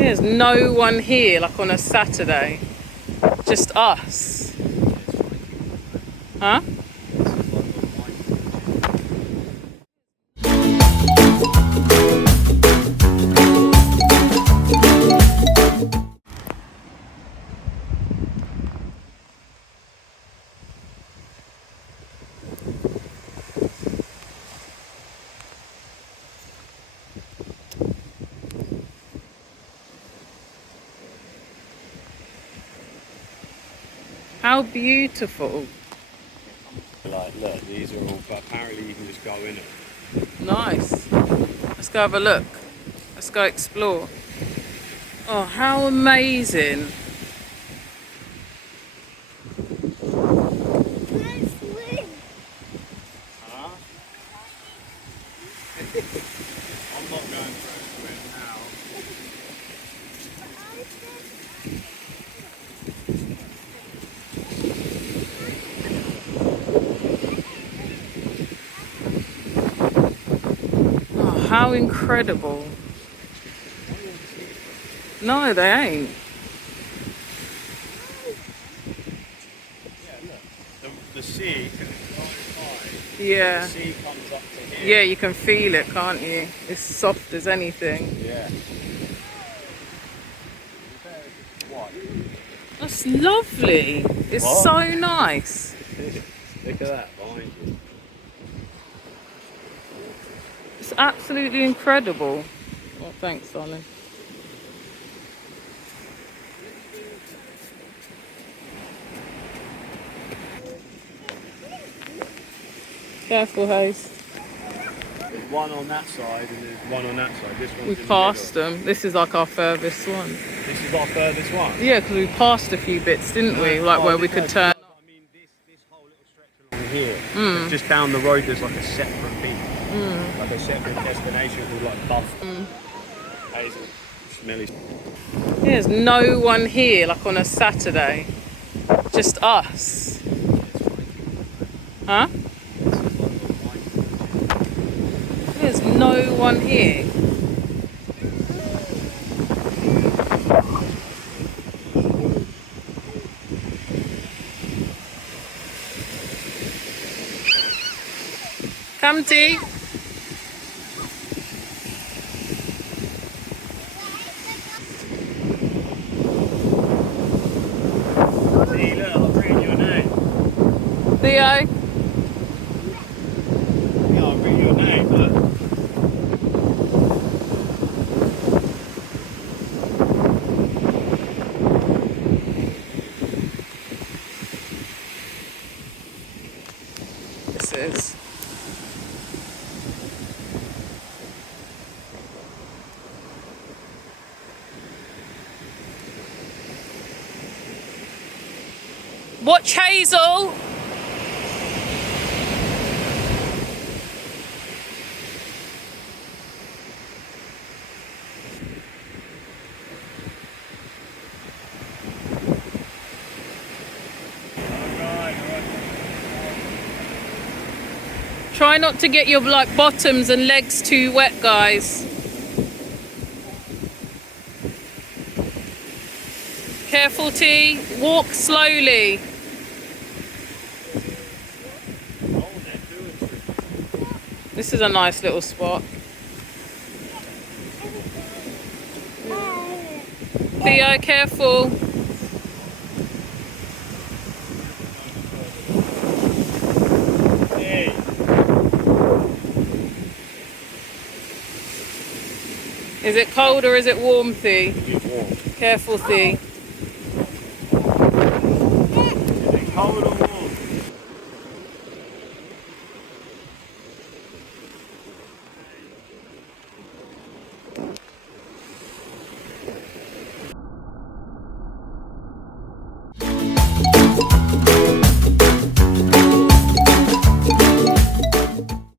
There's no one here, like on a Saturday. Just us. Huh? How beautiful. Like, look, these are all, but apparently you can just go in it. Nice. Let's go have a look. Let's go explore. Oh, how amazing. Huh? I'm not going for a swim now. Oh, how incredible. No, they ain't. Yeah, look. The sea, because it's so high, Yeah. the sea comes up to here. Yeah, you can feel it, can't you? It's soft as anything. Yeah. What? That's lovely. It's What? so nice. Look at that behind you. It's absolutely incredible. Well, thanks, darling. Careful, host. There's one on that side and there's one on that side. This one's We in passed the middle. them. This is like our furthest one. This is our furthest one. Yeah, because we passed a few bits, didn't we? Like where we could turn. I mean, this whole little stretch along here. Just down the road, there's like a separate beach, like a separate destination called like Buff. Hazel, smelly. There's no one here, like on a Saturday. Just us. Huh? There's no one here. Come, T. See, look, I'll bring your name. Theo. Yeah, I'll bring your name, look. This is. Watch Hazel. Try not to get your like bottoms and legs too wet, guys. Careful, T. Walk slowly. This is a nice little spot. Theo, careful. Hey. Is it cold or is it warm, Thee? It's warm. Careful, Thee.